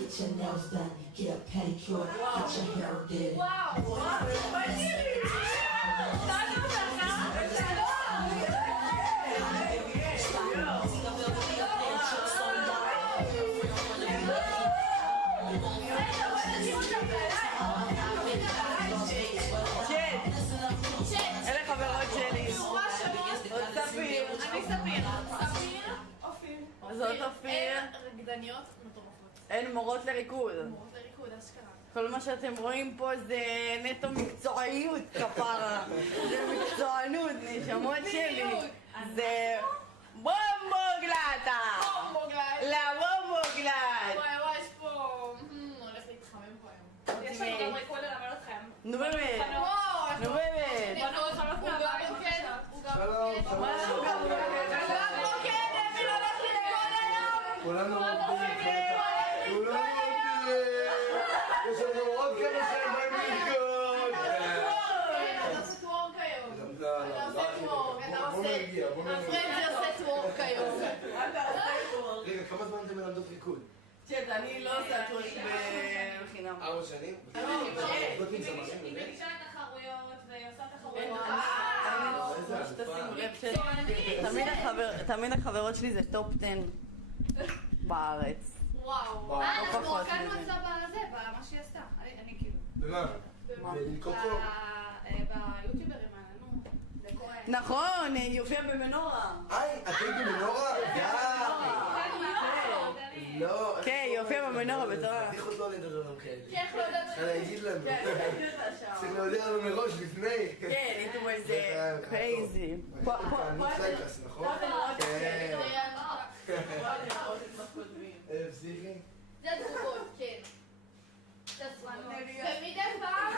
Get your nails done, get a pedicure, get your hair did. אלה חברות שלי. עוד ספיר. אני ספיר. אופיר. זאת אופיר. רקדניות מטורפות. הן מורות לריקוד. מורות לריקוד, אשכרה. כל מה שאתם רואים פה זה נטו מקצועיות כפרה. זה מקצוענות, נשמות שלי. זה בומבוגלטה. לבומבוגלט. וואי, יש פה... הולך להתחמם פה היום. יש לנו גם ריקוד ללמד אתכם. נו באמת. נו באמת. הוא גם רוקד. הוא גם רוקד. הוא גם רוקד, אפילו הולך לרקוד היום. כולנו רוקדים. יש לנו עוד כמה שהם באים לרקוד. אתה עושה טוורק היום. אתה עושה טוורק. הפרנד עושה טוורק היום. רגע, כמה זמן אתם מלמדות ריקוד? אני לא עושה טוורק בחינם. 4 שנים? היא מגישה לתחרויות והיא עושה תחרויות. תמיד החברות שלי זה טופ 10 בארץ. וואו. אנחנו רקדנו את זה בזה, במה שהיא עשתה. אני כאילו. במה? בלקוקו? ביוטיוברים האלה, נו. נכון, היא הופיעה במנורה. את היית במנורה? לא. כן, היא הופיעה במנורה בתורה. צריך עוד לא לדבר לנו כאלה. איך לא יודעת צריך להגיד לנו. צריך להודיע לנו מראש לפני. כן, איתו איזה קרייזי. סייקס, נכון? כן. פסיכי? זה תגובות, כן. ומדי פעם,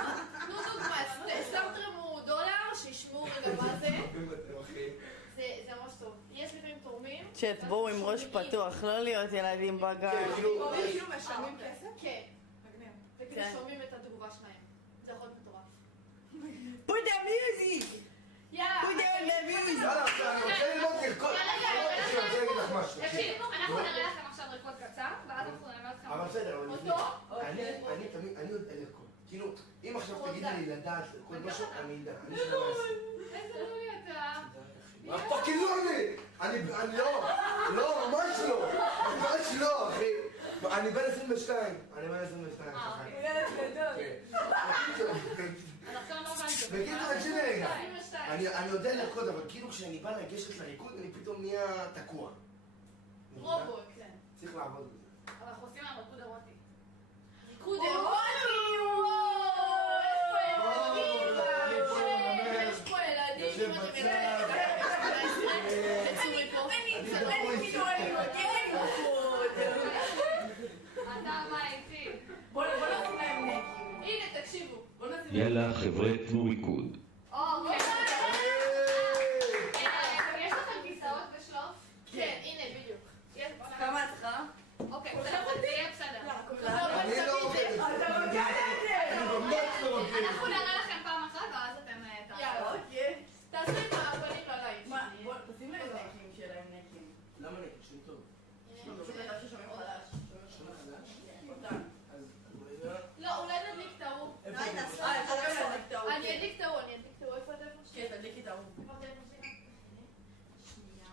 תנו דוגמא, סתם תרמו $, שישמעו רגע מה זה. זה ממש טוב. יש לפעמים תורמים. צ'ט, בואו עם ראש פתוח, לא להיות ילדים בגן. כאילו משלמים כסף? כן. וכדי שומעים את התגובה שלהם. זה יכול להיות מטורף. Put the music! יאללה. Put the music! יאללה, אני רוצה ללמוד לרקוד. אני רוצה להגיד לך משהו. תקשיבו, אנחנו נראה לכם עכשיו ריקוד קצר, ואז אנחנו נראה לכם אבל בסדר, אבל אותו. אני יודע לרקוד. כאילו, אם עכשיו תגידי לי לדעת לרקוד משהו, אני אדע. איזה לולי אתה. מה פאקינג לולי? אני לא, ממש לא. ממש לא, אחי. אני בן 22. בקיצור, תקשיבי רגע. אני יודע לרקוד, אבל כאילו כשאני בא לגשת לריקוד, אני פתאום נהיה תקוע. רובוט, כן. צריך לעבוד בזה. אבל אנחנו עושים על ריקוד אירוטי. ריקוד אירוטי! וואו! יש פה ילדים, אם אתם אתה מה איתי? בוא נעשה להם נקי. הנה, תקשיבו. יאללה חבר'ה, תנו ריקוד. אוקיי. יש לכם כיסאות בשלוף? כן, הנה, בדיוק. כמה את צריכה? אוקיי, זה יהיה בסדר. אני לא רוקדת. אני ממש לא רוקדת. אנחנו נראה לכם פעם אחת, ואז אתם תעשו. יאללה, אוקיי. תעשו את הפנים ללייב. מה? בוא, תשים להם נקים שלהם נקים. למה נגיד? שום טוב. פשוט לדעת ששומעים חדש. שומע חדש? אותן. אז... לא, אולי נדליק את ההוא. אני אדליק את ההוא, איפה אתה איפה שלי? כן, תדליקי את ההוא. איפה אתה איפה שלי? שנייה.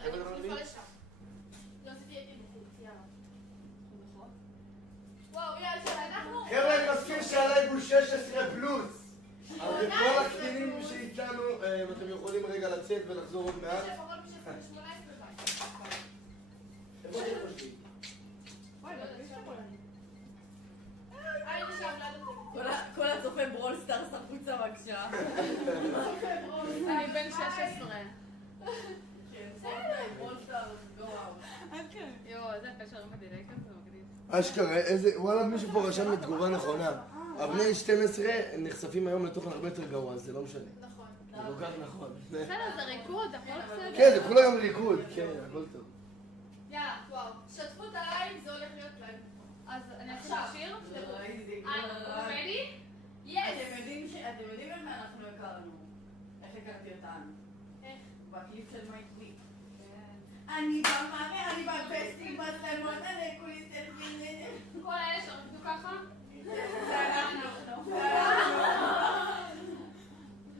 אני נפל לשם. לא עשיתי הייתי בחוץ, יאללה. וואו, יאללה, אנחנו... חבר'ה, אני מזכיר שהלייב הוא 16 פלוס. אז לכל הקטינים שאיתנו, אתם יכולים רגע לצאת ולחזור עוד מעט. לפחות מ-18 איפה אתם חושבים? וואי, לא יודעת. בבקשה. אני בן 16. יואו, איזה קשר מדילק כזה מגניב. אשכרה, וואלה מישהו פה רשם לתגובה נכונה. הבני 12 נחשפים היום לתוכן הרבה יותר גרוע, אז זה לא משנה. נכון. זה כל כך נכון. בסדר, זה ריקוד, הכל בסדר. כן, זה כולה גם ריקוד, כן, הכל טוב. יאללה, וואו. שתפו את הלייב, זה הולך להיות לייב. אז אני אתחיל לשיר? ready? Yes. אתם יודעים על מה אנחנו הכרנו? איך הכרתי אותנו? איך? בקליפ של מייק בי. אני במראה, אני בפסטיבל, במצלמות, אני כולי סלפי. כל האלה שרקדו ככה? זה אנחנו.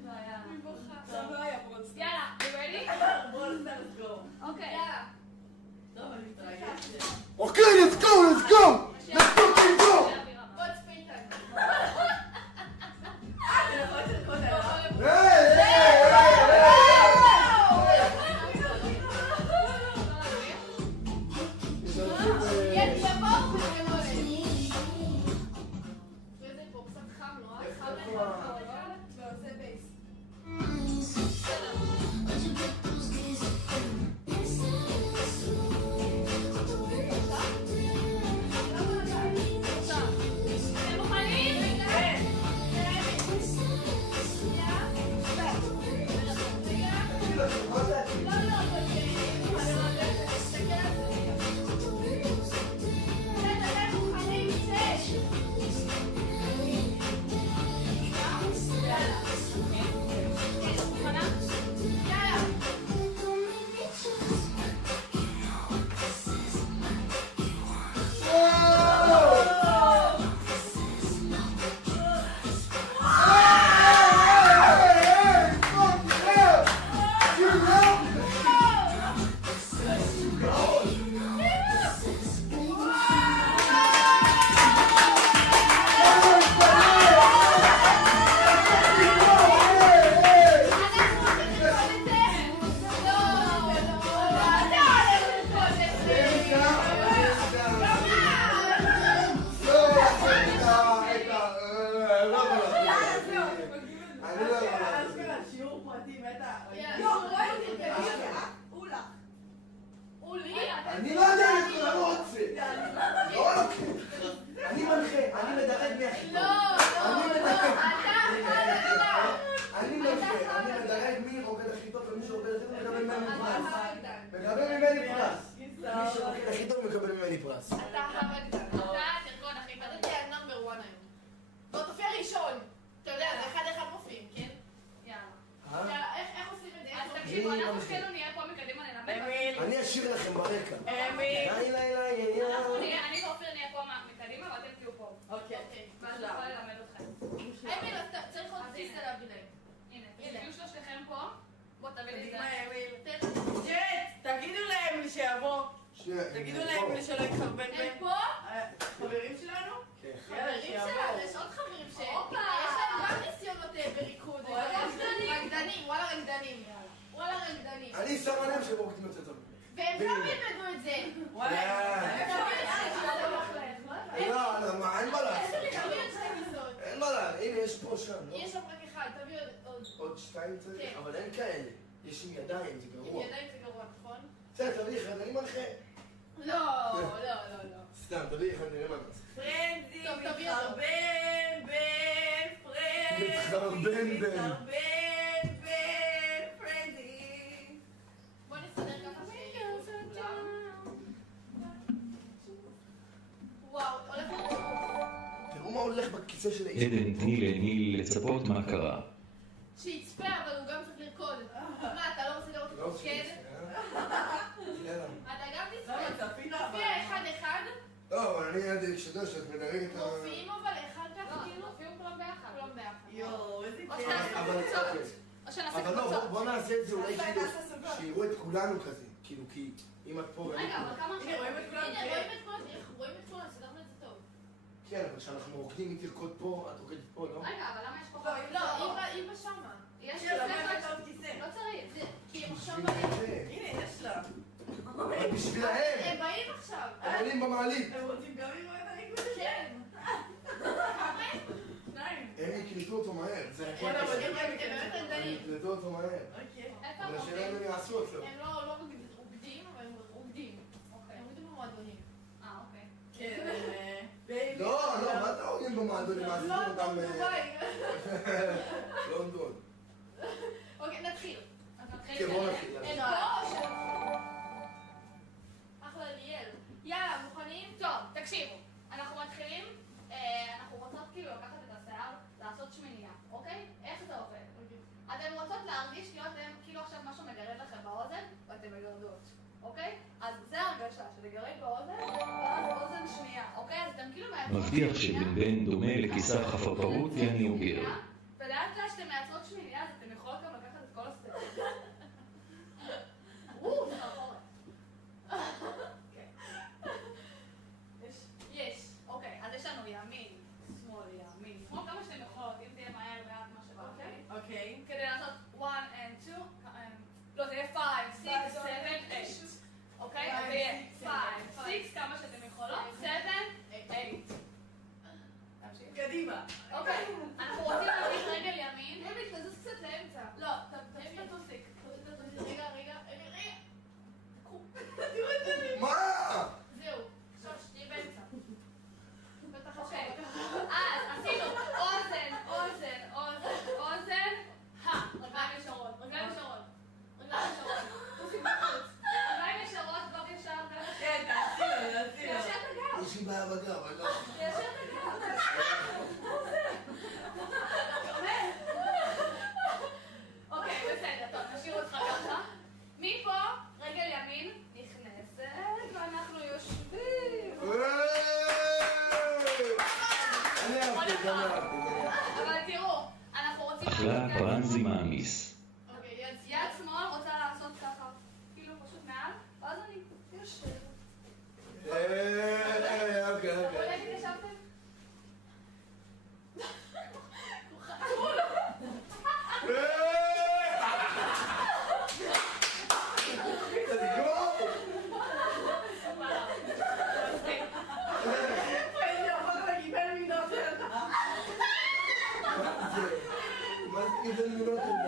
לא היה ברודסטארס. יאללה, you ready? ברודסטארס גו. אוקיי. יאללה. טוב, אני מתרגשת. אוקיי, let's go, let's go! let's fucking go! בוא תצפי איתנו. זה יכול להיות כל דבר. היי, היי, היי! יבואו ונראה עליהם. וזה פה קצת חם, לא? חם לך? ועושה בייס. אתם מוכנים? כן. אני לא יודע איך אתה לא רוצה. לא לוקח. אני מנחה, אני מדרג מהכי טוב. אני מנחה, אני מדרג מי עובד הכי טוב ומי שעובד הכי טוב מקבל ממני פרס. מקבל ממני פרס. מי שעובד הכי טוב מקבל ממני פרס. אתה הרקדן. אתה תרקוד הכי טוב. אתה תהיה נאמבר 1 היום. בוא תופיע ראשון. אתה יודע, זה אחד מופיעים, כן? יאללה. איך עושים את זה? אז תקשיבו, אנחנו כאילו נהיה פה מקדימה ללמד. אני אשאיר לכם ברקע. אני ואופיר נהיה פה מקדימה ואתם תהיו פה. אוקיי. ואז אני יכולה ללמד אתכם. אמיל, אז צריך עוד טיסה להביא להם. הנה, תהיו שלושתכם פה. בוא תביא לי את זה. ג'ט, תגידו להם שיבוא. תגידו להם שלא יתחרבן הם בהם. פה? חברים שלנו? חברים שלנו, יש עוד חברים יש להם גם ניסיונות בריקוד. רקדנים, וואלה רקדנים. וואלה רקדנים. אני שם עליהם שהם רוקדים יותר טוב. והם גם ילמדו את זה. לא, מה, אין מה לעשות. תביאו את שתי כיסאות. אין מה לעשות, הנה יש פה שם. יש שם רק אחד, תביאו עוד. עוד שתיים צריך? כן. אבל אין כאלה. יש עם ידיים, זה עם גרוע. ידיים זה גרוע, נכון? בסדר, תביא אחד, אני מנחה. לא. סתם, תביא אחד, נראה מה נעשה. פרנזי, טוב, תביא אותו. מתחרבן בין פרנזי. מתחרבן בין. פרנזי. בוא נסתדר ככה וואו, הולך לצפות. תראו מה הולך בכיסא של האיש. עדן, תני לניל לצפות מה קרה. שיצפה, אבל הוא גם צריך לרקוד. מה, אתה לא רוצה לראות לא אותו עושה כן? יאללה. אתה גם תצפה. צפינו תופיע אחד. לא, אבל אני עד שתדע שאת מדרגת את ה... מופיעים אבל אחד ככה כאילו? מופיעים כולם ביחד. כולם ביחד. יואו, איזה או כיף. שנעשה אבל קבוצות. אוקיי. או שנעשה אבל לא, קבוצות. בוא נעשה את זה אולי נעשה כאילו, סוגות. שיראו את כולנו כזה. כאילו, כי אם את פה ואני רגע, אבל פה. כמה הנה, רואים את כולם. הנה, רואים את כולם, סדרנו את זה טוב. כן, אבל כשאנחנו רוקדים, היא תרקוד פה, את רוקדת פה, לא? רגע, אבל למה יש פה לא, חברים? לא, היא בשמה. יש שלה, כיסא מה אחד. יש עוד כיסא? לא צריך. כי הם עכשיו בשביל באים. זה. הנה, יש לה. אבל בשבילהם. הם באים עכשיו. הם עולים במעלית. הם רוצים גם לראות את הריקוד הזה? כן. שניים. הם יקלטו אותו מהר. זה הקטע יקלטו אותו מהר. אוקיי. איפה הם אבל השאלה אם עובדים? הם יעשו אותו. הם לא רוקדים, אבל הם רוקדים. הם רוקדים במועדונים. אוקיי. כן, לא, מה אתה רואים במועדונים? מה עשיתם אותם? לונדון. אוקיי, נתחיל. כן, בואו נתחיל. הם פה או שם? אחלה ליאל. יאללה, מוכנים? טוב, תקשיבו. אנחנו מתחילים, אנחנו רוצות כאילו לקחת את השיער, לעשות שמיניה, אוקיי? איך זה עובד? אתן רוצות להרגיש כאילו עכשיו משהו מגרד לכם באוזן, ואתן מגרדות, אוקיי? אז זה הרגשה של לגרד באוזן, ואז אוזן שנייה, אוקיי? אז אתם כאילו מייצרות מבטיח שבן דומה לקיסר חפרפרות יעני אוגר. ולאט לאט שאתם מייצרות שמיניה, אז אתם יכולות גם לקחת את כל השיער. זה נכון. יש, אוקיי, אז יש לנו ימין, שמאל, כמה שאתם יכולות, אם תהיה מהר מעט מה שבא, אוקיי. כדי לעשות 1 and 2, לא, זה יהיה 5, 6, 7, 8, אוקיי? אז זה יהיה 5, 6, כמה שאתם יכולות, 7, 8. קדימה. אוקיי, אנחנו רוצים להביא רגל ימין. תזוז קצת לאמצע. לא, תביא את הטוסיק. רגע. תקחו. מה? זהו, עכשיו שתהיה באמצע. אוקיי, אז עשינו אוזן, רגליים ישרות. תוסיף בחוץ. רגליים ישרות, בוא ישר. כן, תעשי לו. תיישר את הגב. יש לי בעיה בגב, אבל לא. תיישר את הגב. אוקיי, בסדר, טוב, נשאיר אותך ככה. מפה, רגל ימין נכנסת, ואנחנו יושבים. אני אהבתי. אבל תראו, אנחנו רוצים... אכלה פרנזי מעמיס. אוקיי, יד שמאל רוצה לעשות ככה, כאילו פשוט מעל, ואז אני יושבת. אוקיי. בואו נגיד ישבתם?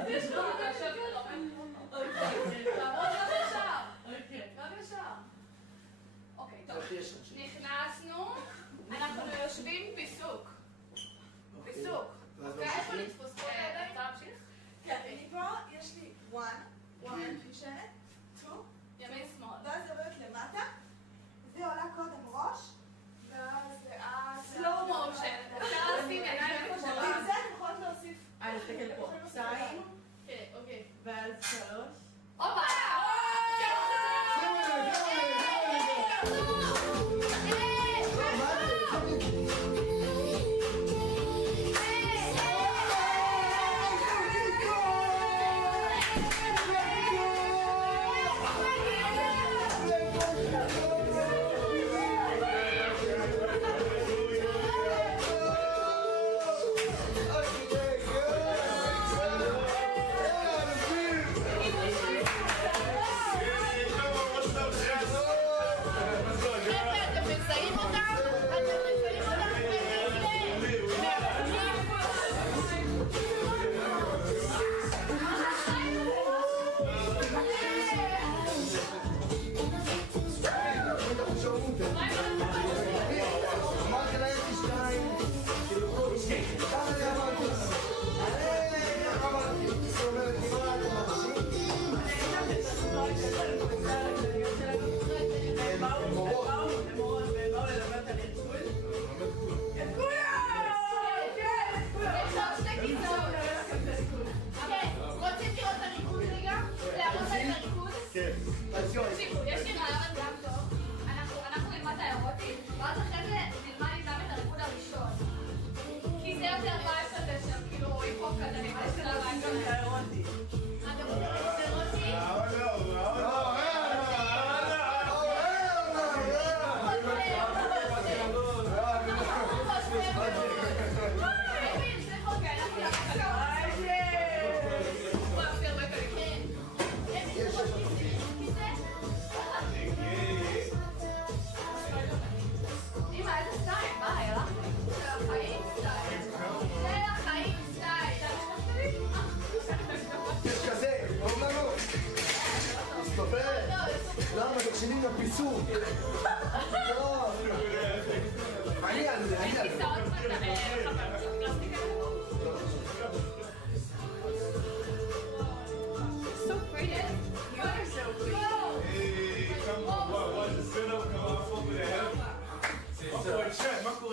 יש לו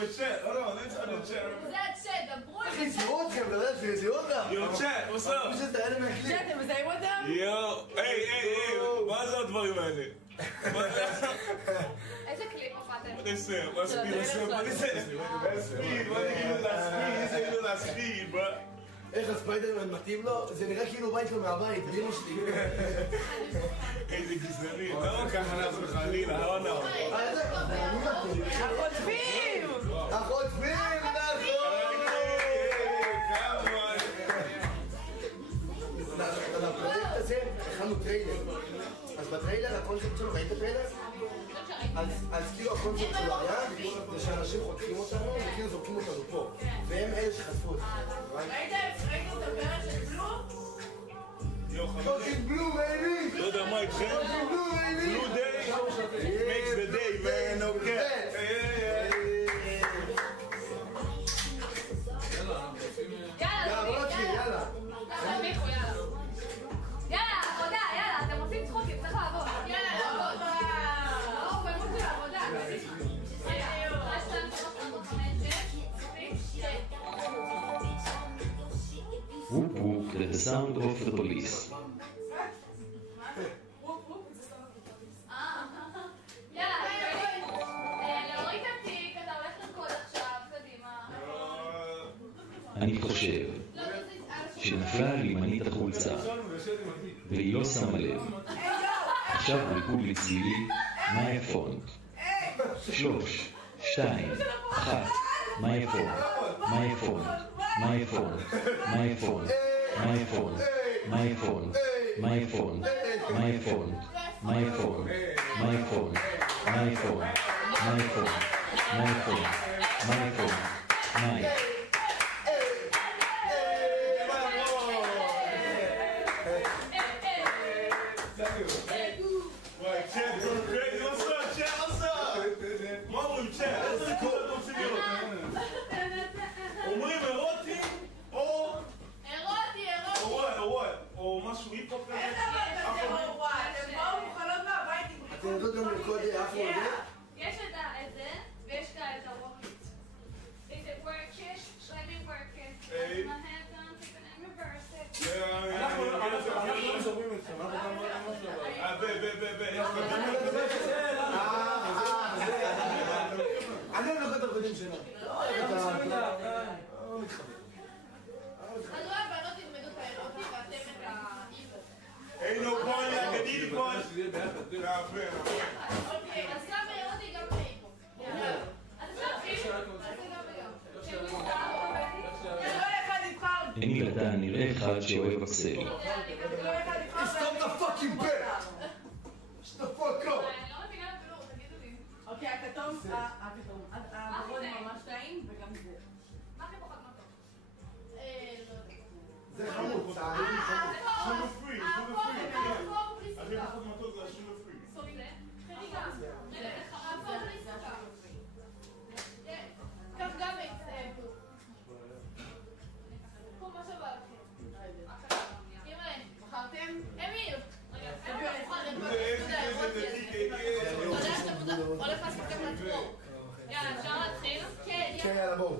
a chat. Hold on, let's on the chat. זה הצ'אט, דברו איך עם יזירו אתכם, אתה יודע שיזירו אותם? Yo, chat, what's up? פשוט תעלה מהקליפ. אתם מזהים אותם? יו, היי, מה זה הדברים האלה? איזה קליפ הופעתם? מה זה? מה ספיד? מה זה להספיד, מה? איך הספיידרמן מתאים לו? זה נראה כאילו בית לו מהבית, אמא שלי. איזה גזעני. לא ככה אנחנו חלילה, לא נאו. החוטפים! החוטפים, נכון! על הפרויקט הזה הכנו טריילר. אז בטריילר, הקונספט שלו, ראית הטריילר? אז כאילו הקונספט שלו היה, זה שאנשים חותכים אותנו וכאילו זורקים אותנו פה. והם אלה שחטפו אותנו. ראית את הפרק של בלו? יו, חברים. Fucking blue, baby! לא יודע מה איתכם? Fucking blue, baby! Blue day makes the day, man, okay. יאללה, ברוצ'י, יאללה. יאללה, עבודה, יאללה, אתם עושים צחוקים, צריך לעבוד. יאללה, לעבוד. לא, באמת של עבודה. Whoop whoop, the sound of the police. להוריד את התיק, אתה הולך לרקוד עכשיו, קדימה. אני חושב שנפלה על ימנית החולצה והיא לא שמה לב. עכשיו ריקוד לצלילי מאיה פונט. 3, 2, 1, מאיה פונט, מאיה פונט, מאיה פונט, מאיה פונט, מאיה פונט, מאיה פונט, מאיה פונט, מאיה פונט, מאיה פונט, מאיה פונט, מאיה פונט, מאיה פונט, מאיה פונט, מאיה פונט, מאיה. אומרים אירוטי או... אירוטי. או משהו היפ-הופ כזה. איך אמרת אתם אורווה? אתם באו מוכנות מהבית עם... אתם יודעות גם לרקוד אפרו הזה? יש את זה, ויש את הווקית. Is it working? Let me work it. Hey. My head down, take it and reverse it. אנחנו לא מסובבים אתכם, אנחנו גם לא אני לא לוקח את הרקודים שלנו. אז רואה הבנות ילמדו את האירוטי ואתם את האיב הזה. אין לו פוניה, גדיל פוניה. אוקיי, אז גם באירוטי גם באיבו. אז עכשיו, אז זה גם וגם. אין ילדה נראה אחד שאוהב אקסל. Stop the fucking bed! Shut the fuck up! אני לא מבינה אפילו, תגידו לי. אוקיי, הכתום, הוורוד ממש טעים, וגם זה. מה הכי פחות מתוק? לא יודעת. זה חמוד. שולו פרי, האפור בלי הכי סיכה. פחות מתוק זה השולו פרי. סורי זה? רגע, האפור בלי סיכה. כך גם בלו. פה מה שבא לכם. אימא'לה, בחרתם? אמיר! רגע, אני בוחרת אתה הולך לעשות גם לעצמו. יאללה, אפשר להתחיל? כן, כן, יאללה, בואו.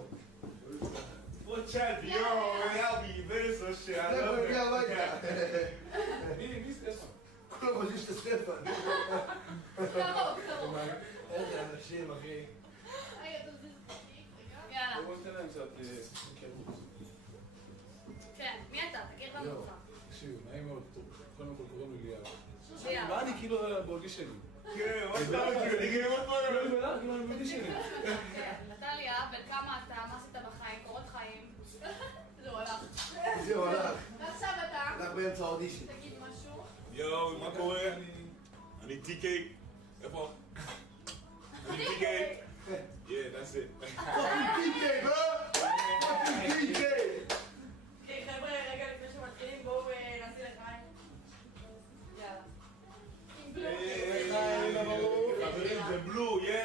בוא צ'אט, יואו, יאבי, בנסו סטפן, הגיע הביתה. כולם חושבים שאתה סטפן. קרוב. איזה אנשים, אחי. רגע, תזיז אותי. יאללה. בוא ניתן להם קצת כן, מי אתה? תכיר לנו אותך. תקשיב, נעים מאוד, קודם כל קוראים לי ליאב. ליאב. מה אני כאילו באודישנים? כן, מה אתה מכיר? אני גם עוד פעם כאילו אני באודישנים. אתה ליאב, בן כמה אתה? מה עשית בחיים? קורות חיים? זהו, הלך. זהו, הלך. ועכשיו אתה? הלך באמצע האודישן. תגיד משהו. יואו, מה קורה? אני טי-קיי. איפה? אני טי-קיי. Yeah, that's it. פאקינג טי-קיי, פאקינג טי-קיי. אוקיי, חבר'ה, רגע לפני שמתחילים, בואו נעשה לחיים. יאללה. חברים, זה בלו, יא.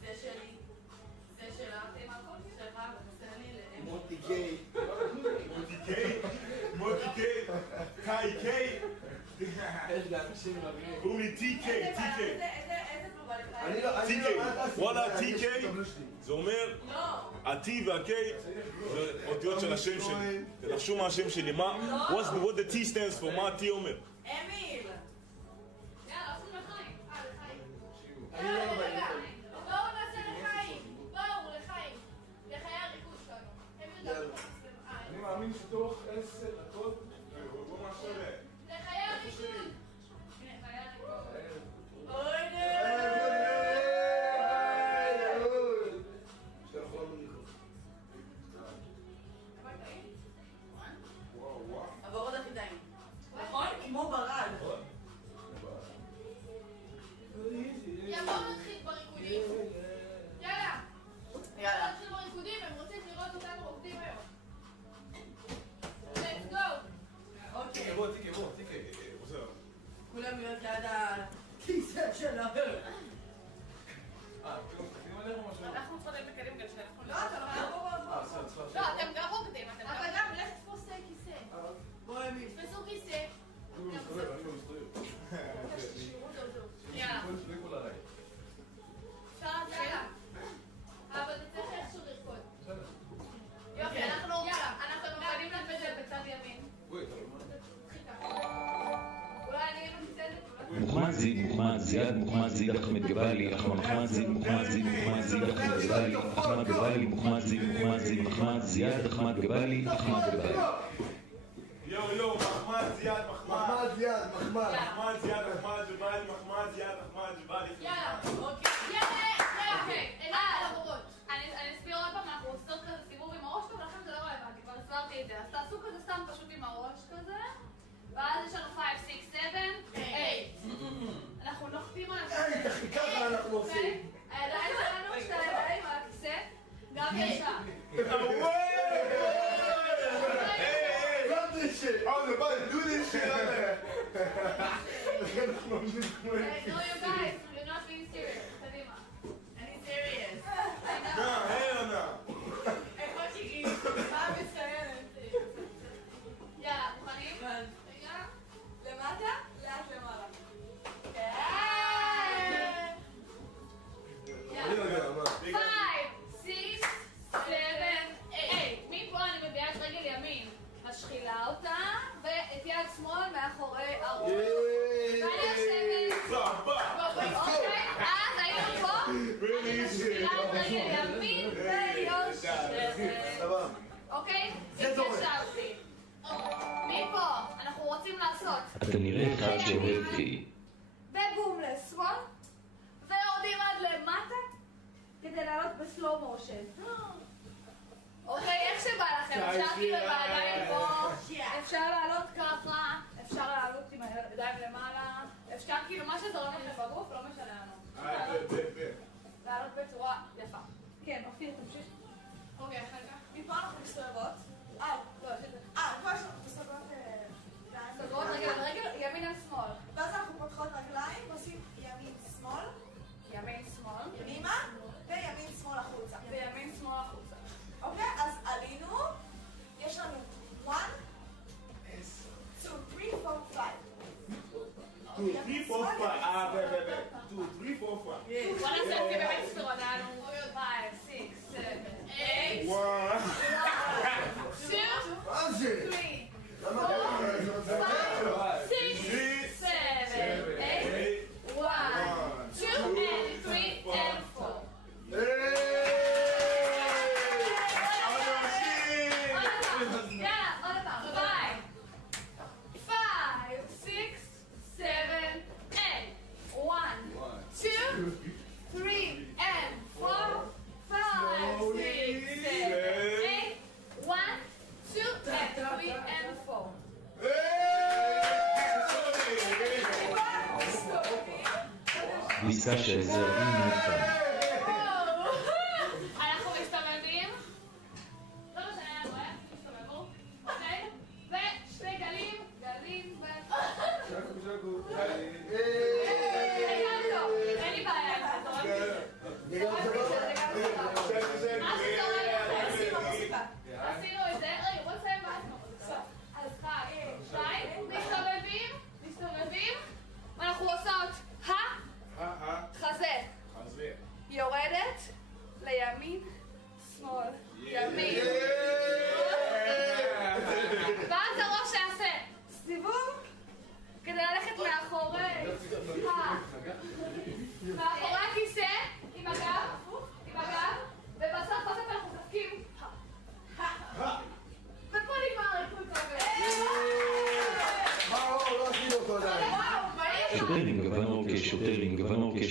זה שלי. זה שלך. שלך, ותעשה לי לאמא. מוטי קיי. מוטי קיי. מוטי קיי. קאי קיי. יש לאנשים מרגיעים. קוראים לי טי-קיי, טי-קיי. איזה פלוגה לך? אני לא... טי-קיי. וואלה, טי-קיי. זה אומר, ה-T וה-K זה אותיות של השם שלי. תנחשו מה השם שלי, what the T stands for, מה ה-T אומר? אמיל! יאללה, עושים לחיים. אני לא יודע. בואו נעשה לחיים. בואו, לחיים. לחיי הריכוז שלנו. הם יודעים. אני מאמין שתוך 10 דקות... בוא נעשה לחיי הריכוז. הנה, חיי הריכוז. אוי עבור עוד החיטאים. נכון? כמו ברד. יא, בואו נתחיל בריקודים. יאללה. יאללה. נתחיל בריקודים, הם רוצים לראות אותנו עובדים היום. Let's go. אוקיי. תיקי. כולם להיות ליד הכיסא שלהם. תקנים עליהם או משהו? אנחנו צריכים לקדם בגלל שאנחנו לא, אתה לא יכול לבוא. לא, אתם גם רוקדים, אתם אבל גם לך תפוס כיסא. בוא אמיל. תפסו כיסא. אני לא מסתובב. יאללה. לא יקול עליי. אפשר להתחיל? אבל אתה צריך איכשהו לרקוד. בסדר. יופי, אנחנו מוכנים לבדל בצד ימין. בואי, אתה לא אולי אני לא מצדק. מוחמד זיאד, מוחמד זיד אחמד גבאלי, מחמד זיד, מוחמד זיד אחמד גבאלי, אחמד גבאלי, מחמד זיאד, אחמד גבאלי, אחמד גבאלי. יו, מחמד זיאד, מחמד זיאד, מחמד. מחמד זיאד, אחמד ג'באלי, מחמד זיאד, אחמד ג'באלי. יאללה, אוקיי. יאללה, אוקיי. אני אסביר עוד פעם, אנחנו עושות כזה סיבוב עם הראש טוב, לכן זה לא רלוונטי, כבר הסברתי את זה. אז תעשו כזה סתם פשוט עם הראש כזה, ואז יש לנו 5, 6, 7, 8. אנחנו נוחתים על הכיסא. ככה אנחנו עושים. הידיים שלנו, שתי הידיים על הכיסא, גם ישר. I'm about to do this shit on there. No, you guys, you're not being serious. קדימה. אני serious. No, hell no. איפה שיגי? מה מציינת? יאללה, מוכנים? כן. רגע. למטה? לאט למעלה. כן. אני לא יודע, מה? 5, 6, 7, 8. מפה אני מביאה את רגל ימין. משחילה אותה, ואת יד שמאל מאחורי הראש. ואני יושבת. אוקיי, אז היינו פה. אני משחילה את רגל ימין ויושבת. אוקיי? התיישבתי. מפה אנחנו רוצים לעשות. אתה נראה אחד שאוהב קיי. ובום לשמאל, ויורדים עד למטה, כדי לעלות בסלו מושן. אוקיי, איך שבא לכם, אפשר כאילו בידיים פה, אפשר לעלות ככה, אפשר לעלות עם הידיים למעלה, אפשר כאילו מה שזורם לכם בגוף, לא משנה לנו. לעלות בצורה יפה. כן, אופיר, תמשיך. אוקיי, אחר כך. מפה אנחנו מסתובבות. לא, שזה. פה יש לנו מסתובבות סוגרות רגל, ימין על שמאל. ואז אנחנו פותחות רגליים, עושים ימין שמאל, ימין שמאל. ימימה, וימין שמאל החוצה. וימין שמאל החוצה. אוקיי, אז עלינו, יש לנו 1, 2, 3, 4, 5. 2, 3, 4, 5. 2, 3, 4, 5. בוא נעשה את זה באמת ספרות, היה לנו 5, 6, 7, 8. 1. 2, מה זה? 3, למה 4, אתה... 5, 6, 7, 8. 1, 2, and 3, and 4. ניסה שהזרעים נפל. אנחנו מסתובבים. לא משנה, אנחנו מסתובבו. אוקיי? ושתי גלים ו... אין לי בעיה עם זה. עשינו את זה. רגע, בוא נסיים בעצמו. אז 1, 2, מסתובבים, ואנחנו עושות חזה.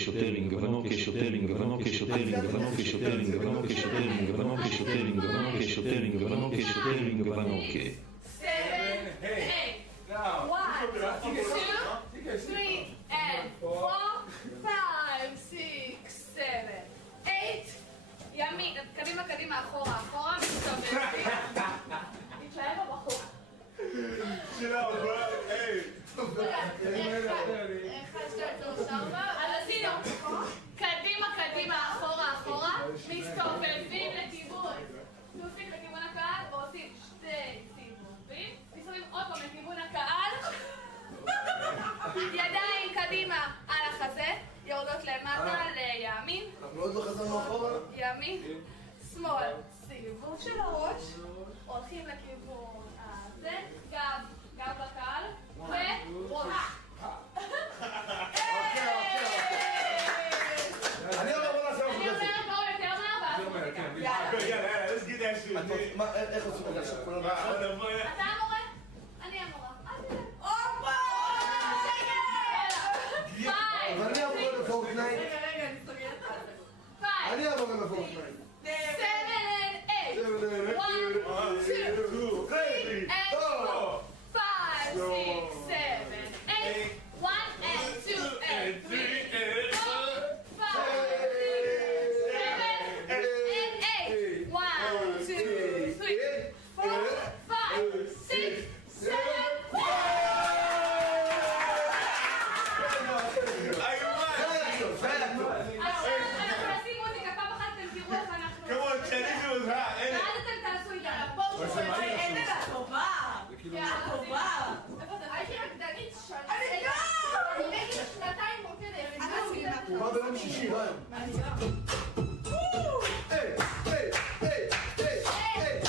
שוטרינג, לבנות כשוטרינג, לבנות כשוטרינג, לבנות כשוטרינג, לבנות כשוטרינג, לבנות כשוטרינג, לבנות כשוטרינג, לבנות כשוטרינג, לבנות כ... 7, 8, 1, 2, 3, and 4, 5, 6, 7, 8. ימין, קדימה, קדימה, אחורה, אחורה, מסתובבים. תתלהב הבחור. שלה, היי. 1, 2, 3, 4. אז עשינו. קדימה, קדימה, אחורה, אחורה. מסתובבים לכיוון. תוסיף לכיוון הקהל, ועושים 2 סיבובים. מסתובבים עוד פעם לכיוון הקהל. ידיים קדימה על החזה. יורדות למטה לימין. אנחנו עוד לא חזרנו אחורה? ימין. שמאל. סיבוב של הראש. הולכים לכיוון הזה. גב לקהל. וראש. אני אומר בוא נעשה משהו אני כזה. אומרת בואו יותר מהר ואז יאללה, let's get that shit. איך עושים את זה עכשיו? כולם אתה המורה? אני המורה. הופה! אבל אני המורה בפורטנייט. רגע, אני סוגרת. אני המורה בפורטנייט. 7, 8. 1, 2, 3, and 4. 5, 6, 7, 8. 1 and 2 and 3 and 4. 5, 6, 7 and 8. 1, 2, 3, 4, 5, 6, 7. אנחנו נשים מוזיקה, פעם אחת אתם תראו איך אנחנו... Come on, Chinese was hot, ain't it? ואז אתם תעשו איתנו. בואו תראו את זה. אין את הטובה. הטובה. הייתי רקדנית שנה. אני בגיל שנתיים רוקדת. הוא בא ביום שישי, לא היום. היי, היי, היי, היי, היי.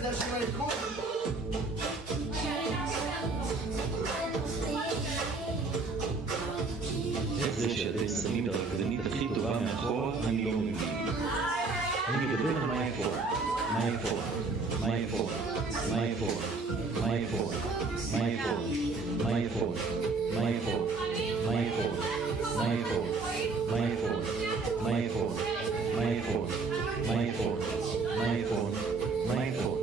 זה השיר הליכוד? איך זה שאתם שמים את הרקדנית הכי טובה מאחור, אני לא מבין. אני מדבר על מאי פורט, מאי פורט, מאי פורט, מאי פורט, מאי פורט, מאי פורט, מאי פורט, מאי פורט, מאי פורט, מאי פורט, מאי פורט, מאי פורט, מאי פורט, מאי פורט, מאי פורט, מאי פורט.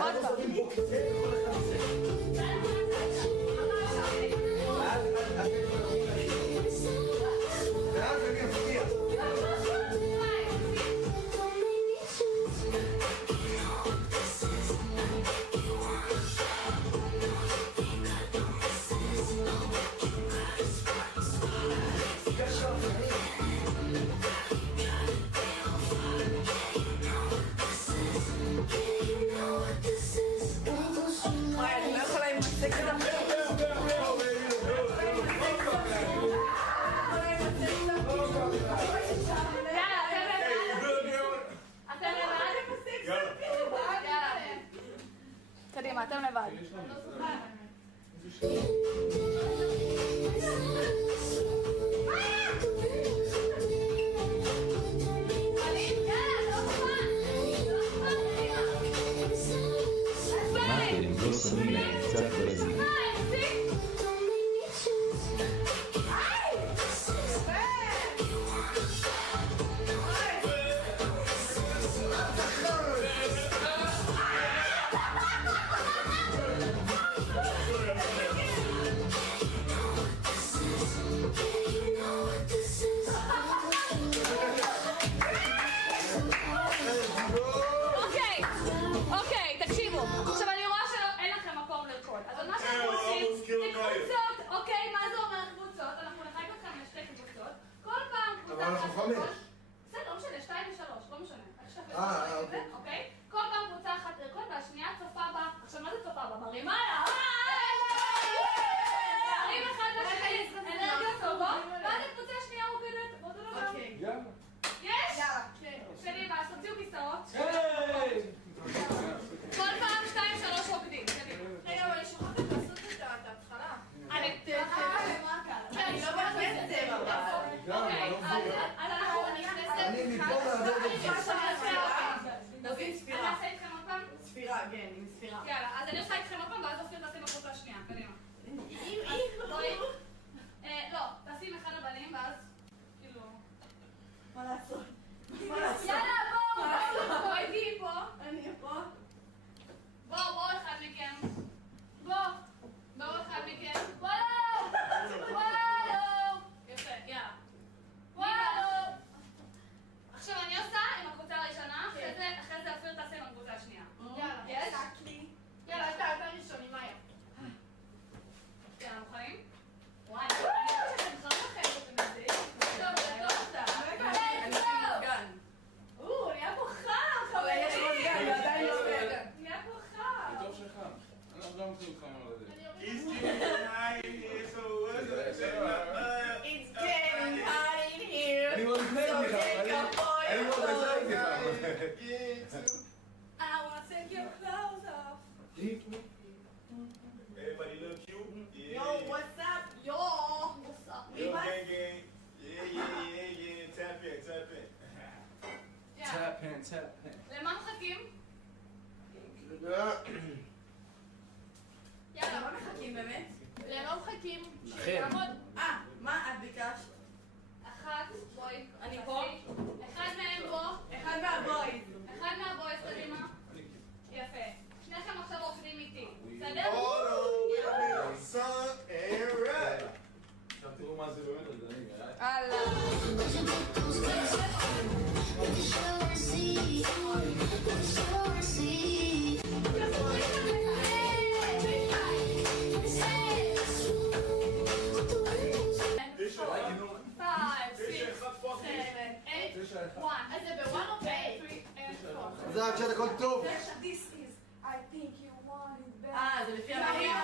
אנחנו שמים בו כיסא, כל אחד כיסא. ואז אני אבטיח. וואי, אני לא יכולה עם מצק את קדימה, אתם לבד. מה אתם לא שמים להם קצת ברזים? אוקיי, תקשיבו. עכשיו אני רואה שאין לכם מקום לרקוד. אז מה שאנחנו עושים, קבוצות, אוקיי, מה זה אומר קבוצות? אנחנו נחלק אתכם לשתי קבוצות. כל פעם קבוצה אבל אנחנו 5. בסדר, לא משנה, 2 ו3, לא משנה. אוקיי. אוקיי? כל פעם קבוצה אחת לרקוד והשנייה צופה בה. עכשיו מה זה צופה בה? מרימה לה! מרים אחד לשני, אנרגיות טובות, ואז הקבוצה השנייה רוקדת. באותו דבר. יש? קדימה, אז תוציאו כיסאות. כל פעם 2-3 רוקדים. רגע, אבל אני שוכחת לעשות את ההתחלה. אני לא בקצב, אבל. אוקיי, אז אנחנו נכנסת. אני מפה נבין ספירה. אני אעשה איתכם עוד פעם? ספירה, כן, עם ספירה. יאללה, אז אני עושה איתכם עוד פעם, ואז אופיר תעשי בקבוצה השנייה. קדימה. לא, תשים אחד הבנים, ואז כאילו... מה לעשות? יאללה, בואו, הייתי פה. אני פה. בואו אחד מכם. בואו אחד מכם. וואו! יפה, יאללה. וואו! עכשיו אני עושה עם הקבוצה הראשונה, אחרי זה אופיר תעשה עם הקבוצה השנייה. יאללה. יש? יאללה, אתה ראשון עם מאיה. יאללה, מוכנים? וואי, אני חושבת שאתם חרדים לכם שאתם מזדהים. אני מזגן. נהיה פה חם, אבל יש מזגן, ועדיין לא עובד. נהיה פה חם. טוב שלך. אנחנו לא מתחילים לך על זה. It's getting high in here, so what's up? It's getting hot in here. אני מאוד לפני So לך. take up all אני your מאוד clothes. לזה I wanna take your clothes off. Everybody look cute? Yeah. Yo, what's up? Yo, what's up? Yo, gang, gang. Yeah. Tap in. יאללה. Tap in. למה מחכים? למה יאללה. מחכים באמת? למה מחכים? לכם. שיעמוד. מה את ביקשת? אחת, בואי. אני פה. אחד מהם פה. אחד מהבויז. אחד מהבויז קדימה. יפה. שניכם עכשיו רוקדים איתי. בסדר? Hold on, wait a minute. Sun and red. עכשיו תראו מה זה באמת רדנים, הלאה. תשע. 5, 6, תשע, אחד פאק. 7, 8, 1. אז זה ב-1 או ב-3 and 4? זה עד הכל טוב. זה לפי המילים.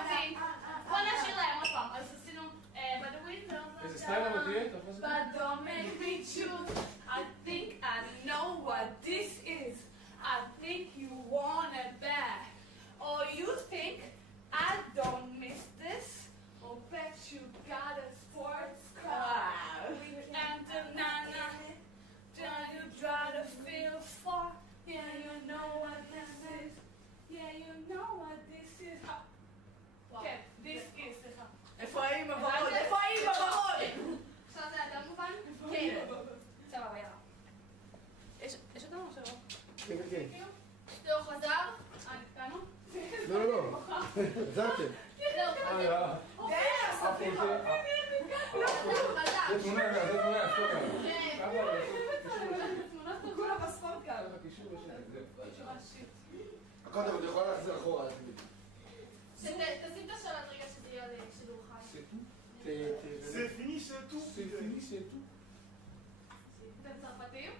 בוא נשאיר להם עוד פעם. אז עשינו by the windows. איזה סטייל אבל תהיה? אתה יכול לעשות? But don't make me choose. I think I know what this is. I think you want it bad. Or you think I don't miss this. Or bet you got a sports car. And the nana. Then you try to feel far. Yeah, you know what this is. הבנתם? זה תמונה, כולה בספורט כאן. הכל טוב, אתה יכול להחזיר אחורה. תשים את השלט רגע שזה יהיה שידור חי. זה פיני של טו. אתם צרפתים?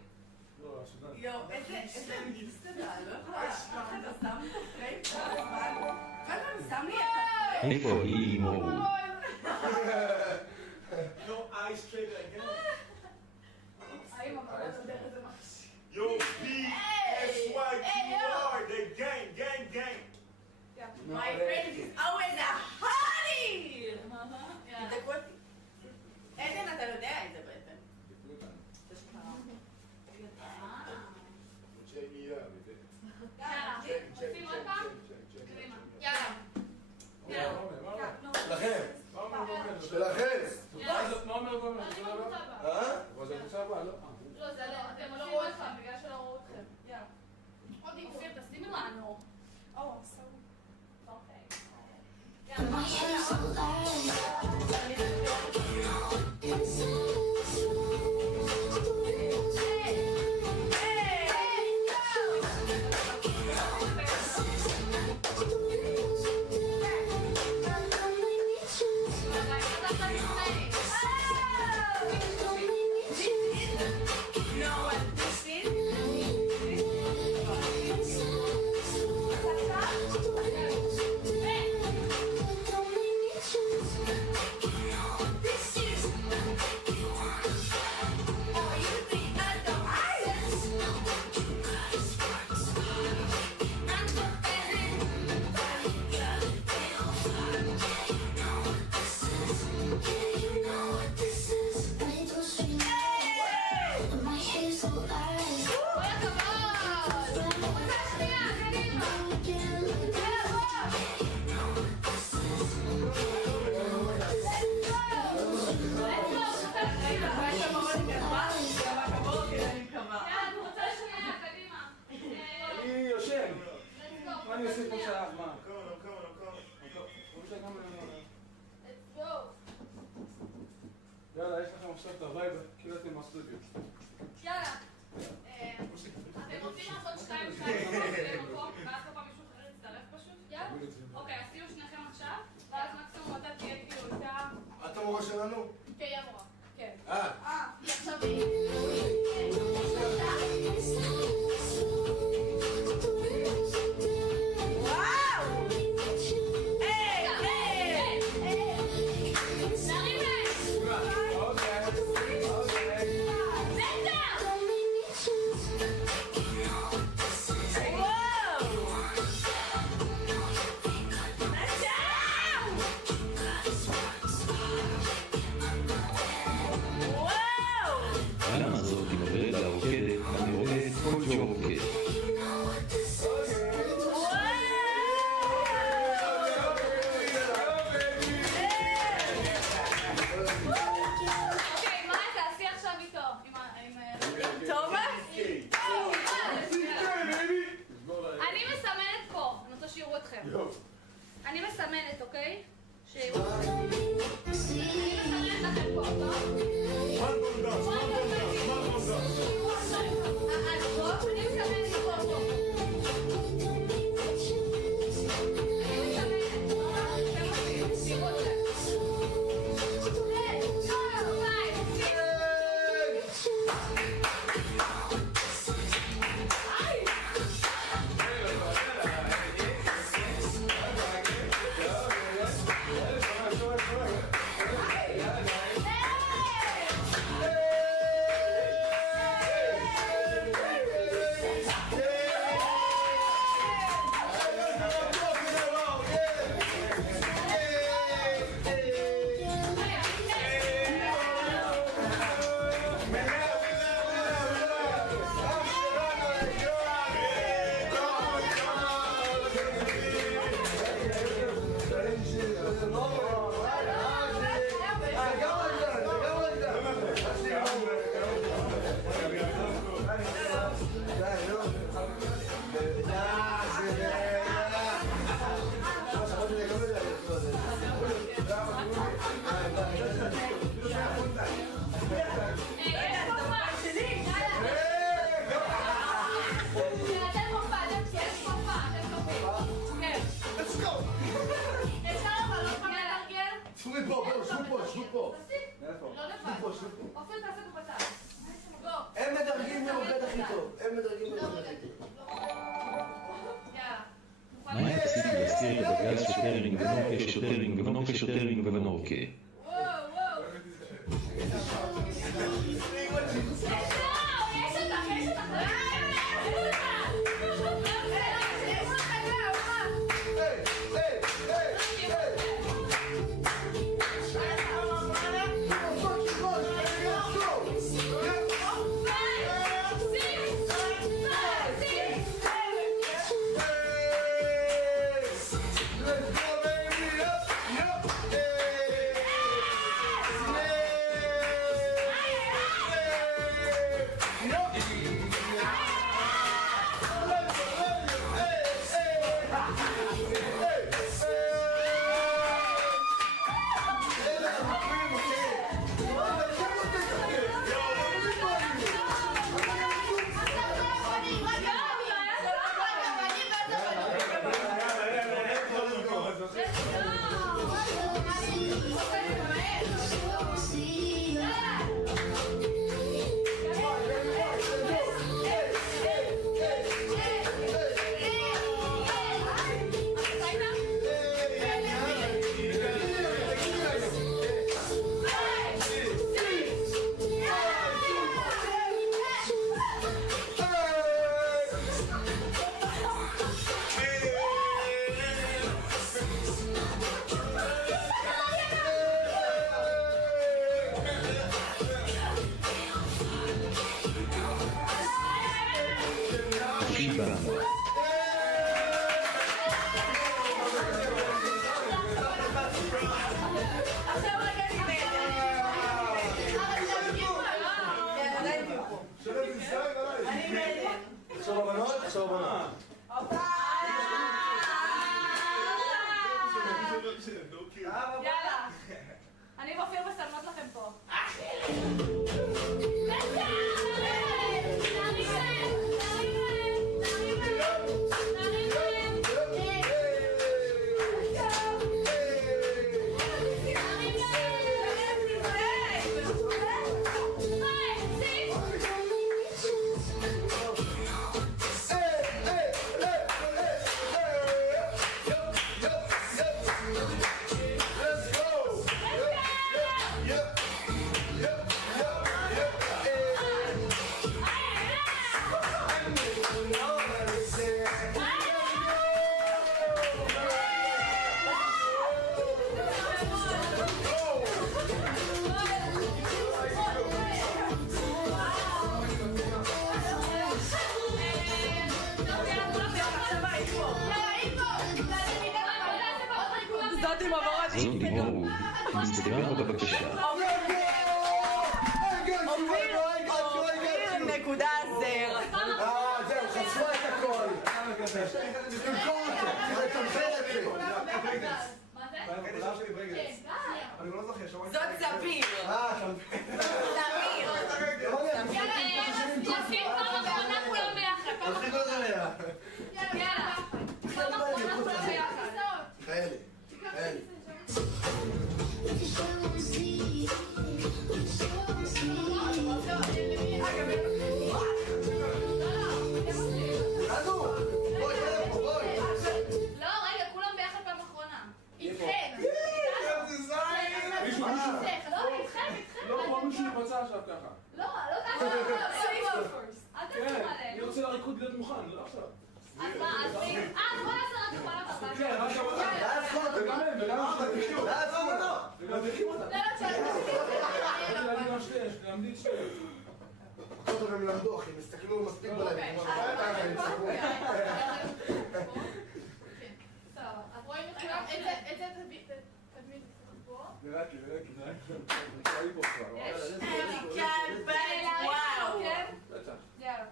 לא, השודן. יואו, איזה מסתדה, לא יכולה לשלוח את הסתם את הפריים כל הזמן. כל הזמן שם לי את הפריים. איפה היא מור? No ice trigger again. האם אמרה את הדרך זה מחשיב? Yo, B-S-Y-Q-R, the gang. My friend is always a honey! תבדקו אותי. עדן, אתה יודע את זה בעצם. יאללה, עושים עוד פעם? קדימה. יאללה. לכם. שלכם. שלכם. מה אומר גומר? אני לא רוצה בה. אבל זה קבוצה הבאה, לא? לא, זה לא. אתם לא רואים אותם בגלל שלא ראו אתכם. יאללה. עוד אופיר, תשימי לנו. אני עושה פה שעה, מה? יאללה, יש לכם עכשיו את הווייב, כאילו אתם בסטודיו. יאללה. אתם רוצים לעשות 2-2 במקום, ואז כל פעם מישהו אחר יצטרף פשוט? יאללה. אוקיי, אז תהיו שניכם עכשיו, ואז מקסימום אתה תהיה כאילו איתה... את המורה שלנו? כן, היא המורה. כן. היא עכשיו... למה זאת היא עוברת לרוקדת, אני רואה את כל ג'ו רוקד. אוקיי, מה תעשי עכשיו איתו? עם תומאס? אני מסמנת פה, אני רוצה שיראו אתכם. אני מסמנת, אוקיי? שיראו. אני מסמנת לכם פה, טוב? אופיר תעשה פה בצד. הם מדרגים מעובד הכי טוב. הם מדרגים מעובד הכי טוב. יאללה. מאיה הפסיק להזכיר את הדגל שוטרינג ונורקה, שוטרינג ונורקה, שוטרינג ונורקה. יאללה. אני ואופיר מסלמות לכם פה. זאת עם עבורת זאת לימור, אינסטגרם בבקשה. אופיר נקודה זר. זהו, חשפה את הכל. תמכור אותו, תתמחר את זה. מה זה? אני לא זוכר, שמעתי. זאת ספיר. ספיר. יפים פעם אחרונה כולם ביחד. תתחיל כל זה ליד. יאללה. פעם אחרונה כולם ביחד. כאלה. כאלה. לא, רגע, כולם ביחד פעם אחרונה. איתכם. לא, איתכם. לא, כמו מישהו נפצע עכשיו ככה. לא, לא ככה. אל תעשו כן, עליהם. אני רוצה לריקוד להיות מוכן, לא עכשיו. אז מה, אז בוא נעשה רק הפעלה הבאה. כן, רק עכשיו. וגם הם, וגם הם. וגם תרחיב אותה. אני גם שתי, למדי את שתי. טוב, הם למדו, אחי, מסתכלו מספיק בלב. את זה תדמית פה. נראיתי. נראי פה כבר. וואו. יאללה.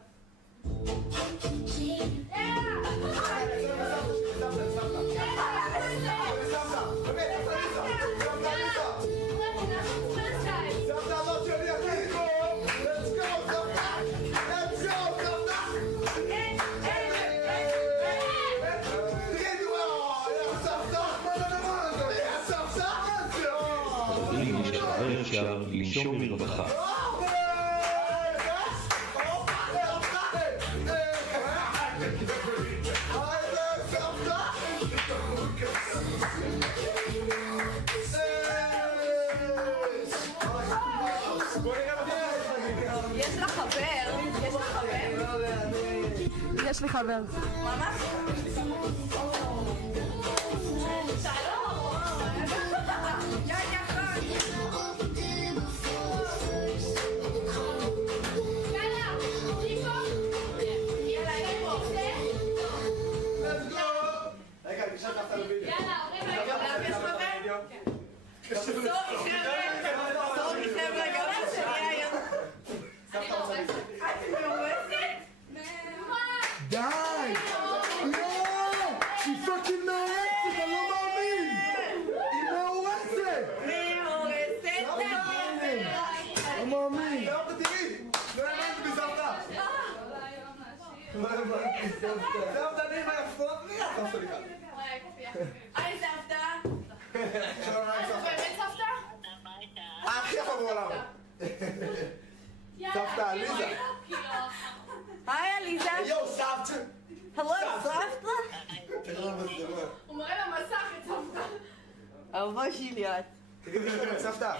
מתחילים להשתחרר עכשיו אפשר לנשום מרווחה. יש לך חבר? יש לי חבר. ממש? היי סבתא! באמת סבתא? הכי יפה בעולם! סבתא עליזה! היי עליזה! יואו סבתא! הלו סבתא? הוא מראה למסך את סבתא. אהובה שלי את. תגידי לי סבתא!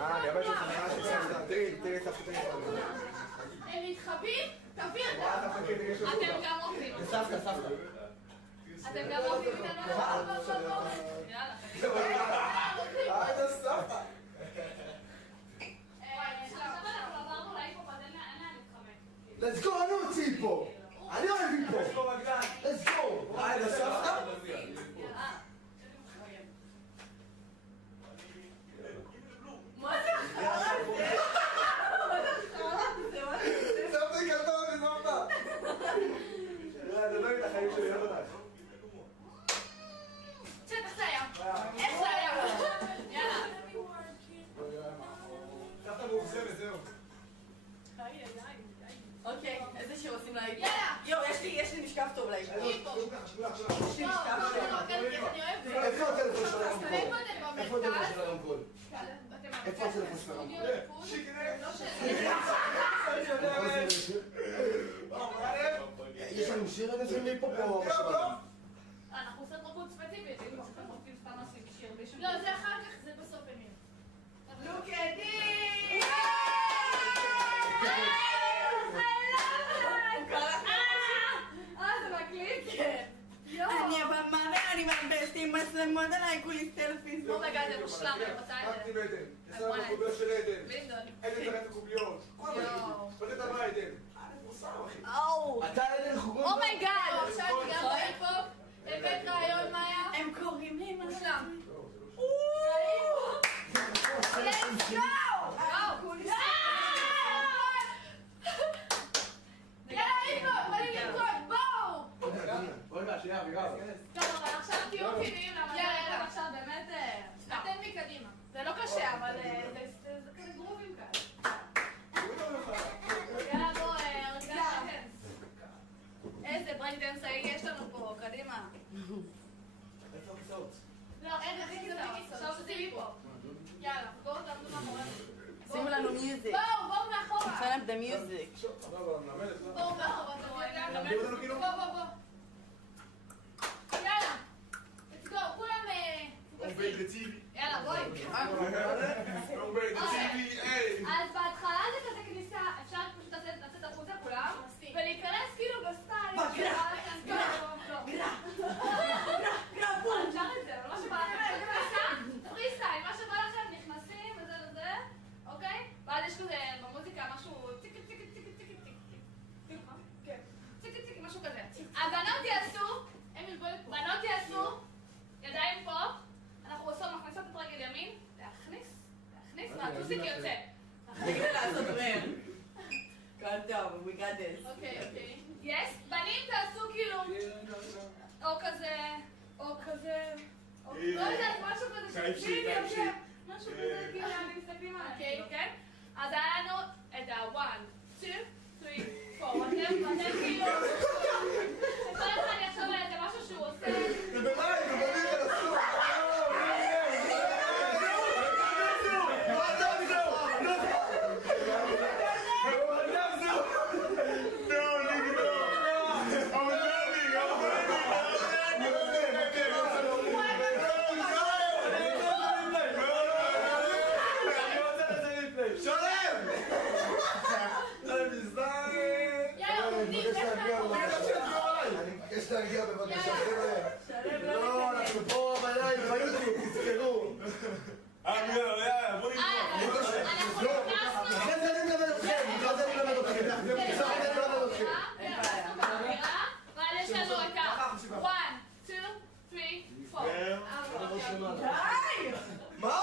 אני עובד לך מחאה של סבתא. תראי סבתא. הם מתחבים? תביא אותם. אתם גם עובדים. סבתא. אתם גם עובדים איתנו? יאללה. איזה סבתא! Let's go, אני רוצה פה! אני אוהב פה! Let's go! איזה סבתא? מה זה החרא הזה? סבתא קטון, סבתא! זה לא את החיים שלי, לא יודעת. איך זה היה? איך זה היה? יאללה. סבתא מאוכזבת, זהו. אוקיי, איזה שיר עושים לה? יאללה! יואו, יש לי משקף טוב להיפו. יש לי משקף טוב. איפה הטלפון של הרמקול? איפה הטלפון במרכז. של הרמקול? איפה הטלפון של הרמקול? יש לנו שיר עד איזה מפה פה? אנחנו עושים רקוד ספציפית, אם אתם רוצים סתם עושים שיר בשביל... לא, זה אחר כך, זה בסוף אמיר. Look at this! זה מקליט? אני הבמה ואני מבסת עם מצלמות עליי, כולי סלפיס. אומייגאד, זה מושלם, אני רוצה את רק זה. עם עדן. יש לנו קוביות של עדן. בלינדון. עדן תראה את הקוביות. כל יואו. מה זה דבר עדן. מוסר, אחי. אוו. אתה עדן חוגון? אומייגאד! עכשיו אני גם בהיפ-הופ. הבאת רעיון, מאיה? הם קוראים לי מושלם. Let's go! יאללה, היפ-הופ, בואי לרקוד, בואו! רגע, שנייה, אביגל. טוב, אבל עכשיו תהיו כנים, למה זה עכשיו באמת... אתן מקדימה. זה לא קשה, אבל זה כזה גרובים כאלה. יאללה, בואו, איזה ברייק דנס יש לנו פה, קדימה. איפה הכיסאות? לא, אין הכי כיסאות, עכשיו עושים היפ-הופ. יאללה, בואו תעמדו מאחורינו. שימו לנו מיוזיק. בואו מאחורה. turn up the music. בואו מאחורה, בואו. יאללה, let's go, כולם... יאללה, בואי. אז בהתחלה זה כזה כניסה, אפשר פשוט לצאת החוצה כולם, ולהיכנס כאילו בסטייל. אפשר את זה, אבל מה שבא לכם, פרי סטייל, מה שבא לכם, נכנסים וזה וזה, אוקיי? ואז יש כזה במוזיקה משהו טיק טיק טיק טיק טיק טיק טיק משהו כזה. הבנות יעשו, ידיים פה, אנחנו מכניסות את רגל ימין, להכניס, והטוסיק יוצא. תגיד לעשות רם. God damn, we got this. אוקיי. יס, בנים תעשו כאילו, או כזה, לא יודעת, משהו כזה שפילי יושב, משהו כזה כאילו, מסתכלים עליהם, כן? אז היה לנו את ה-1, 2, 3, 4, אתם כאילו, כל אחד יחשוב על איזה משהו שהוא עושה. זה בלייב, זה בלייב על הסוף. אנחנו פה בלילה ביוטיוב, תזכרו. יאללה, בוא נגמור. אחרי זה אני מלמד אתכם, אבל יש לנו את ה... 1, 2, 3, 4. די! מה?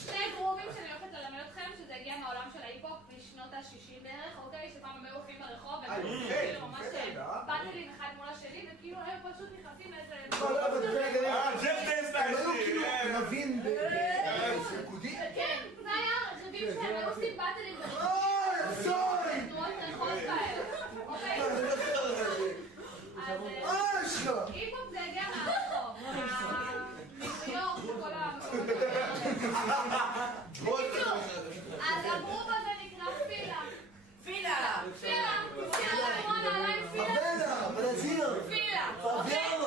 שני גרובים שאני הולכת ללמד אתכם, שזה הגיע מהעולם של ההיפ-הופ משנות ה-60 בערך, אוקיי? שפעם הם היו הולכים ברחוב, והם כאילו ממש באטלים אחד מול השני, וכאילו הם פשוט נכנסים לאיזה... הם היו כאילו רבים בריקודים? כן, זה היה הרכבים שלהם, היו עושים באטלים ברחוב. תנועות רחוב כאלה, אוקיי? אז היפ-הופ זה הגיע מהרחוב, מניו יורק וכל בקיצור, אז הגרוב הזה נקרא פילה. פילה! פילה! כמו נעליים פילה? אבנה, ברזיל! פילה! אוקיי?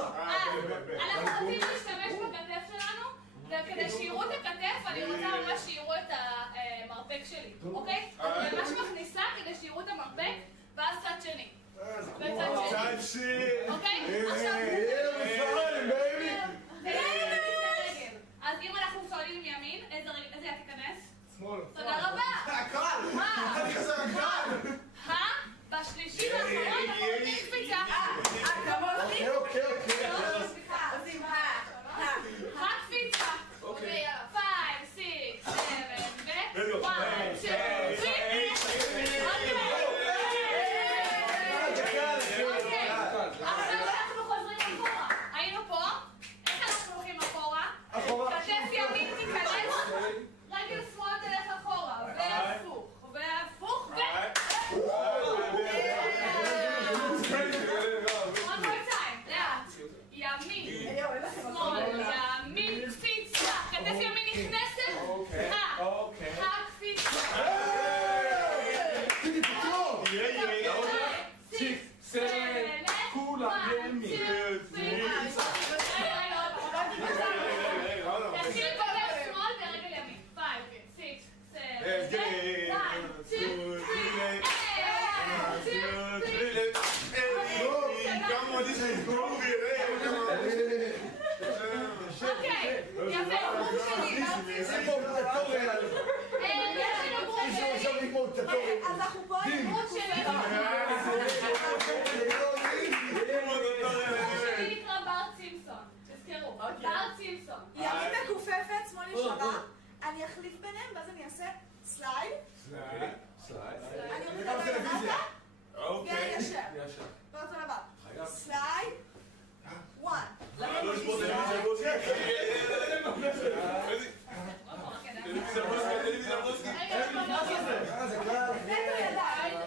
אנחנו רוצים להשתמש בכתף שלנו, וכדי שיראו את הכתף, אני רוצה ממש שיראו את המרפק שלי, אוקיי? אני ממש מכניסה כדי שיראו את המרפק, ואז צד שני. וצד שני. אוקיי? אז אם אנחנו צועדים מימין, איזה יד תיכנס? שמאל. תודה רבה! הקל! אני חסר הקל! בשלישי האחרון אנחנו עושים קפיצה. כמוני? אוקיי. סליחה, עושים הקפיצה. 5, 6, 7, ו... 1, 2, 3. עכשיו אנחנו חוזרים אחורה. היינו פה, איך אנחנו הולכים אחורה? כתף ימין תיכנס, רגל שמאל תלך אחורה, והפוך, והפוך, one more time, לאט. ימין, שמאל, ימין, קפיצה. כתף ימין נכנסת, הקפיצה. כולם ימין. תתחיל ברגל שמאל ורגל ימין. 5, 6, 7, 1, 2, 3. אוקיי, יפה, גרוב שני. יש לנו גרוב שני. אז אנחנו פה עם גרוב שני. שלי נקרא בארט סימפסון. תזכרו, בארט סימפסון. ימין מכופפת, שמאל ישרה. אני אחליף ביניהם ואז אני אעשה סלייד. אני רוצה לדבר למטה. וישר. ואותו דבר. סלייד. 1. נטו ידיים.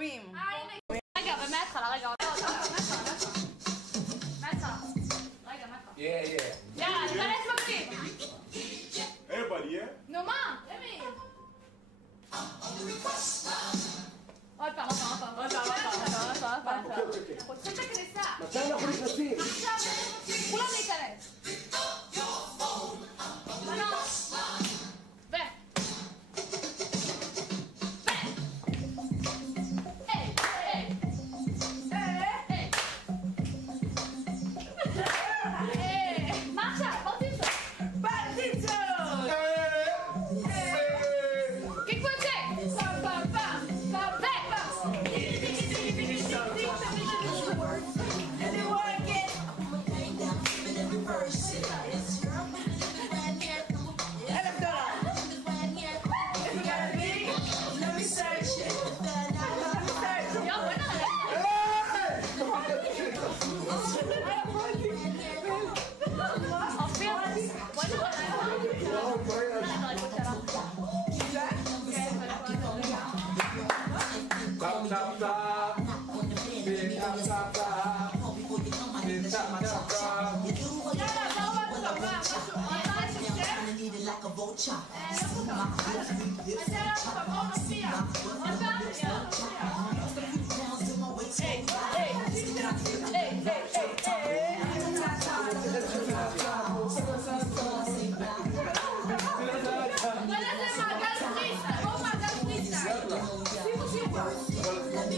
רגע, ומההתחלה, רגע, מההתחלה. רגע, מההתחלה. יאללה, נתנס מקשיב. Everybody, yeah? נו מה? אמי. עוד פעם. פותחים את הכניסה. מתי אנחנו נכנסים? עכשיו, כולם להיכנס. בנות.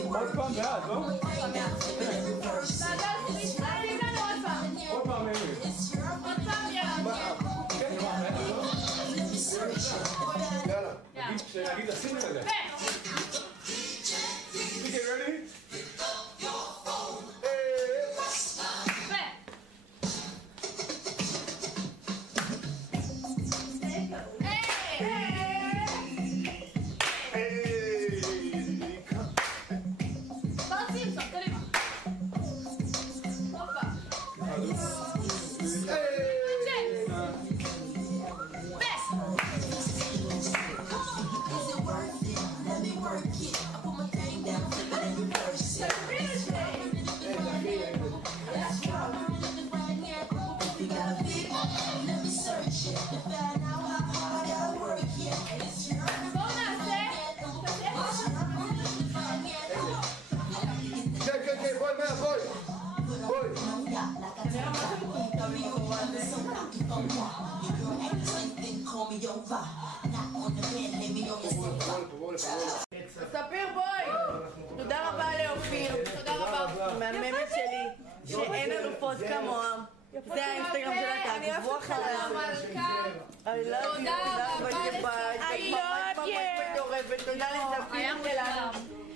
עוד פעם בעד, לא? עוד פעם אמי. יאללה. כשנגיד לשים את זה. Okay, ready? ספיר בואי! תודה רבה לאופיר, תודה רבה, מהממת שלי, שאין אלופות כמוה. זה האינסטגרם שלה, תעקבו אחריה.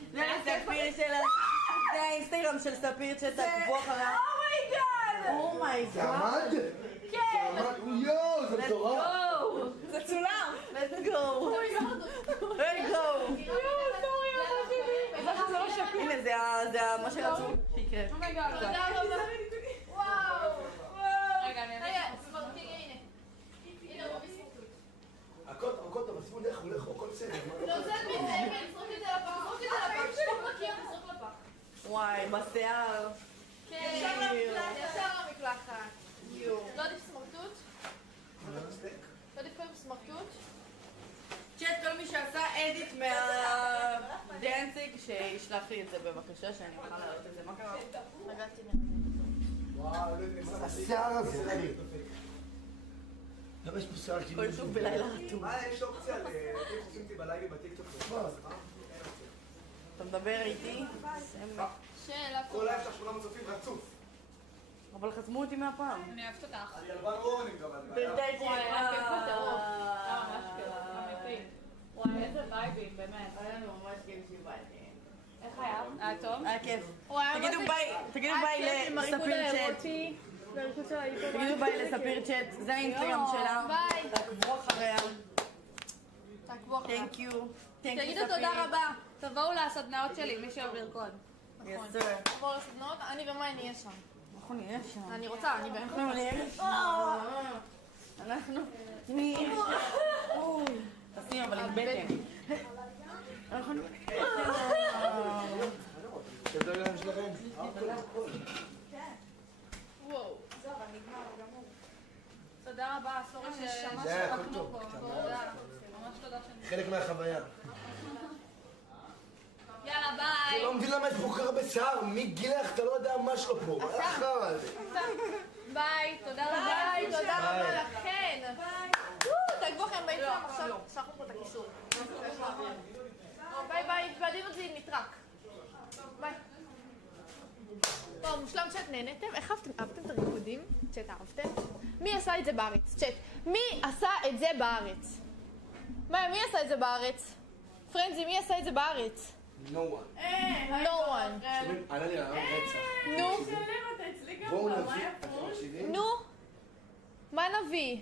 תודה לספיר שלנו. זה האינסטגרם של ספיר שתעקבו אחריה. זה עמד? כן! יואו, זה מטורף! זה צולם! let's go! let's go! הנה זה מה שרצו שיקרה. תודה רבה. וואו! רגע, ספורטי, הנה. הנה, הוא בספורטות. הכל טוב, עזבו, לכו, הכל בסדר. לא, זה מזה, נזרוק את זה לפח, שפוך לקיר, נזרוק לפח. וואי, בשיער. כן, ישר למקלחת. לא עדיף סמרטוט? לא עדיף פעם סמרטוט? צ'אט, כל מי שעשה אדיט מהדנציג, שישלח לי את זה בבקשה, שאני אוכל להעלות את זה. מה קרה? נגעתי השיער הזה, למה יש פה שיער כאילו... כל שוב בלילה רטוב. מה, יש אופציה איך עושים אותי בלייבים בטיקטוק? אתה מדבר איתי? כל לייב שלך 800 צופים רצוף. אבל חסמו אותי מהפעם. אני אוהבת אותך. אני אלבן רונים גם. וואי, היה כיף בטירוף. היה ממש כיף, אמיתי. וואי, איזה וייבים, באמת. היה לנו ממש כיף שבאתי. איך היה? היה טוב? היה כיף. תגידו ביי לספיר צ'אט. תגידו ביי לספיר צ'אט. זה האינסטגרם שלה. ביי. תעקבו אחריה. תעקבו אחריה. Thank you. תגידו תודה רבה. תבואו לסדנאות שלי, מי שאוהב לרקוד. Yes sir. תבואו לסדנאות, אני ומאי נהיה שם. אנחנו נהיה שם. אני רוצה, אני באמת. אנחנו נהיה שם. אנחנו נהיה שם. תשים אבל עם בטן. אנחנו נהיה שם. תודה רבה, סורי זה הכל טוב. ממש תודה שאני... חלק מהחוויה. יאללה, ביי. לא מבין למה יש פה כל כך הרבה שיער, מי גילח, אתה לא יודע מה שלו פה. מה אחר על זה? ביי, תודה רבה. ביי, תודה רבה לכן. תעקבו לכם באינסטגרם, עכשיו שלחנו פה את הקישור. ביי ביי, ועדים אותי נתרק. ביי. טוב, מושלם צ'אט, נהנתם? איך אהבתם את הריקודים? צ'אט, אהבתם? מי עשה את זה בארץ? צ'אט, מי עשה את זה בארץ? מי עשה את זה בארץ? פרנזי, מי עשה את זה בארץ? No one. No one. עלה לי רעיון רצח. נו. בואו נביא. אתם מקשיבים? נו. מה נביא?